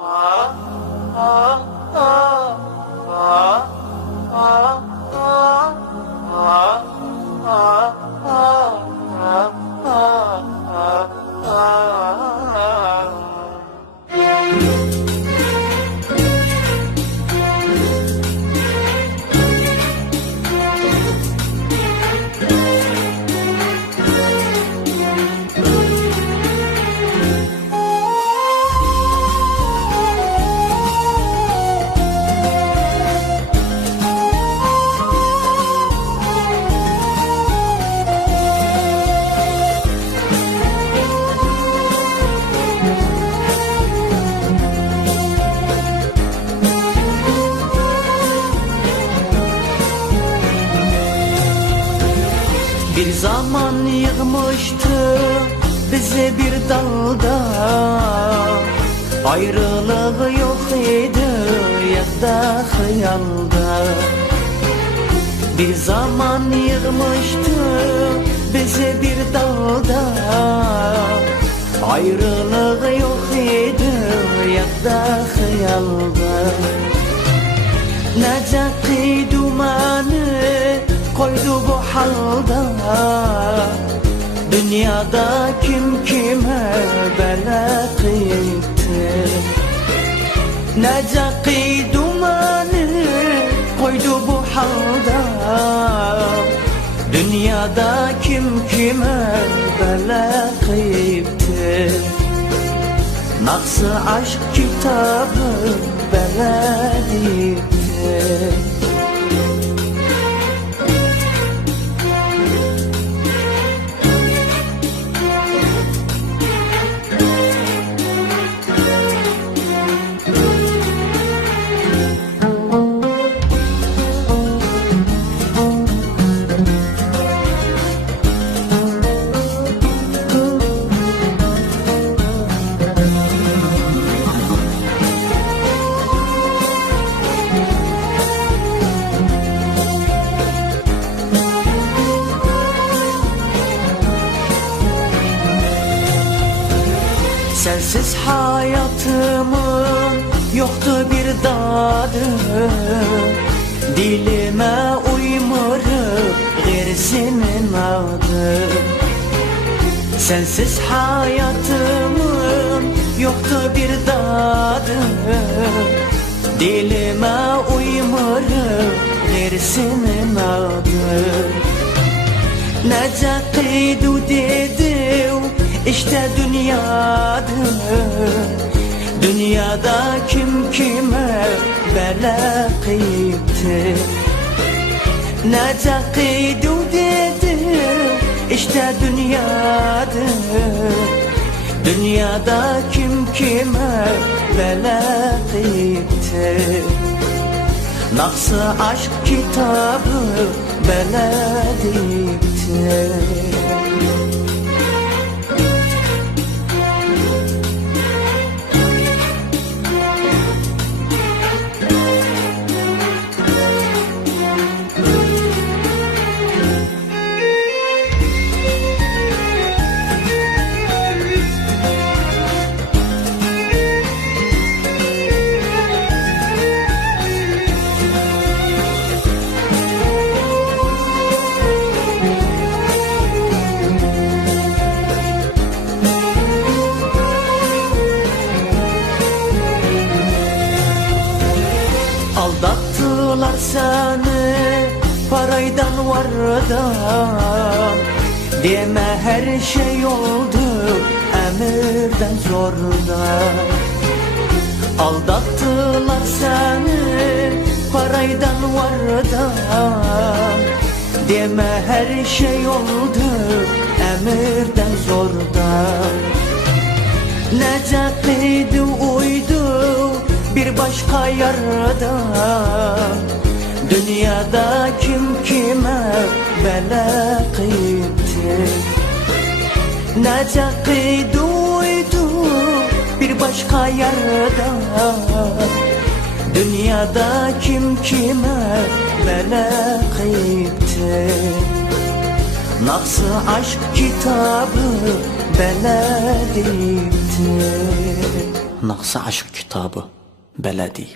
Bir zaman yığmıştı bizi bir dalda. Ayrılığı yok idi ya da hayalda. Bir zaman yığmıştı bizi bir dalda. Ayrılığı yok idi ya da hayalda. Necati dumanı koydu bu halda Dünyada kim kime bela kıyıktı Necati dumanı koydu bu halda. Dünyada kim kime bela kıyıktı Naksı aşk kitabı belediydi Sensiz hayatımın yoktu bir dadı. Dilime uymurur gerisinin adı. Sensiz hayatımın yoktu bir dadı. Dilime uymurur gerisinin adı. Necati du dedi işte dünyadır. Dünyada kim kime bela kıyıptı Necati du dedi işte dünyadır. Dünyada kim kime bela kıyıptı Naksı aşk kitabı beledipti Aldattılar seni paraydan vardan Deme her şey oldu emirden zordan Aldattılar seni paraydan vardan Deme her şey oldu emirden zordan uydu bir başka yardan Dünyada kim kime bela kıyıptı Necati duydu bir başka yardan Dünyada kim kime bela kıyıptı Naksı aşk kitabı beledipti Naksı Naksı aşk kitabı بلدي.